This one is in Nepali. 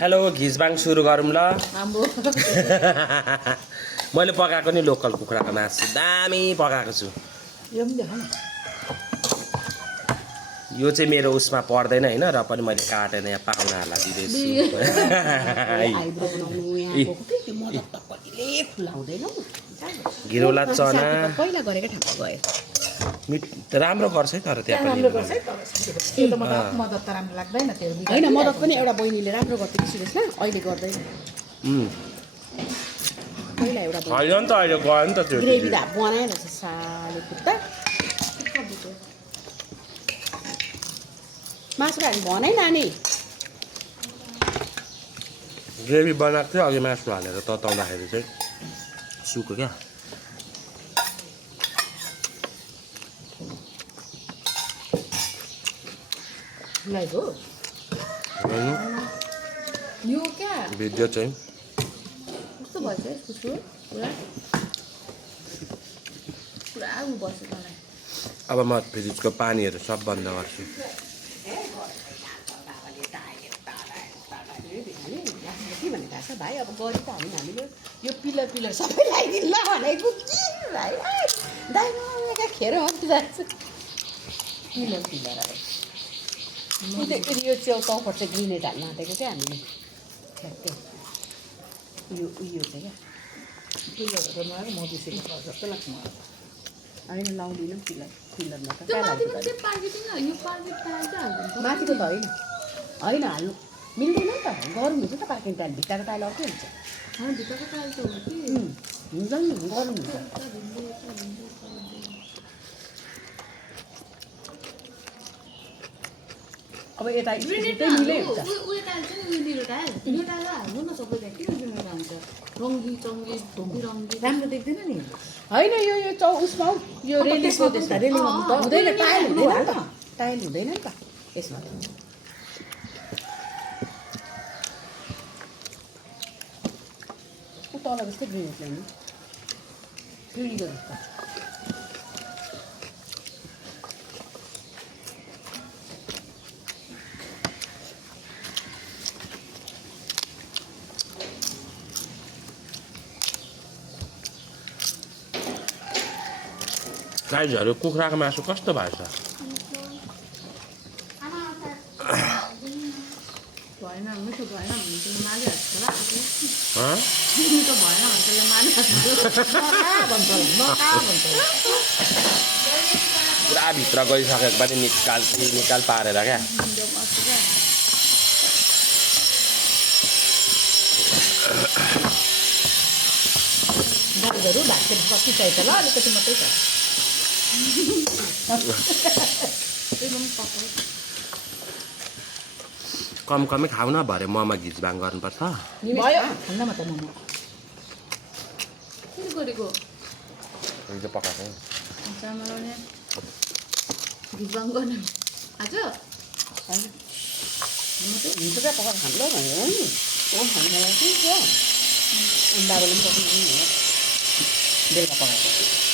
हेलो घिजबाङ सुरु गरौँ ल हाम्रो मैले पकाएको नि लोकल कुखुराको मासु दामी पकाएको छु यो पनि देखाउँ न यो चाहिँ मेरो उसमा पर्दैन हैन र पनि मैले काटेर यहाँ पाहुनाहरूलाई दिँदैछु आइब्रो बनाउनु यहाँको के मदत त कहिले खुलाउँदैन घिरौला चना पहिला गरेको ठाउँमा गयो राम्रो गर्छ है तर त्यहाँ पनि राम्रो गर्छ है तर त्यो त मदत त राम्रो लाग्दैन त्यो हैन मदत पनि एउटा बहिनीले राम्रो गर्थ्यो कि सुरेशमा अहिले गर्दैन पहिला एउटा होइन त अहिले गयो नि त त्यो ग्रेभी त बनाएर रहेछ साले खुट्टा मासु खाने भनै नानी ग्रेभी बनाएको थियो अघि मासु हालेर तताउँदाखेरि चाहिँ सुक्यो क्या लाइभ हो यो क्या भिडियो चाहिँ कस्तो भन्छ यसको पुरा पुरा उ बस्यो मलाई अब म फ्रिजको पानीहरू सब बन्द गर्छु के भने थाहा छ भाइ अब गरी त हामीले यो पिलर सबै लगाइदिनु ल भनेको के भाइ दाइमा खेर जान्छ पिलर अब यो चौपट चाहिँ ग्रिनेट हाल्नु आँटेको चाहिँ हामीले ठ्याक्कै उयो चाहिँ क्या पिलरहरूमा मधुसेको जस्तो लाग्छ मलाई होइन लाउँदिनँ पिलरमा त माथिको त होइन हाल्नु मिल्दैन नि त गरौँ हुन्छ त पार्किङ टाइल भित्ताको टाइल अर्कै हुन्छ हुन्छ नि गरौँ हुन्छ अब यता मिलै हुन्छ राम्रो देख्दैन नि होइन यो उसमा हौ यो रेलिङमा हुँदैन टाइल हुँदैन नि त यसमा तल जस्तै ग्रिनेट ल्याउनु पिँढीको जस्तो गाइजहरू कुखुराको मासु कस्तो भएछ पुरा भित्र गइसकेको पनि निकाल पारेर क्या गाईहरू ढाक्ने कति चाहिन्छ ल अलिकति मात्रै छ कमै खाऊ न भरे ममा घिचबाङ गर्नुपर्छ भयो खान्न त मोमो पकाएको आज हुन्छ क्या पकाएर खानु ल भनेर नि खानुलाई के छ बाबाले पनि पकाउनु बेलुका पकाएको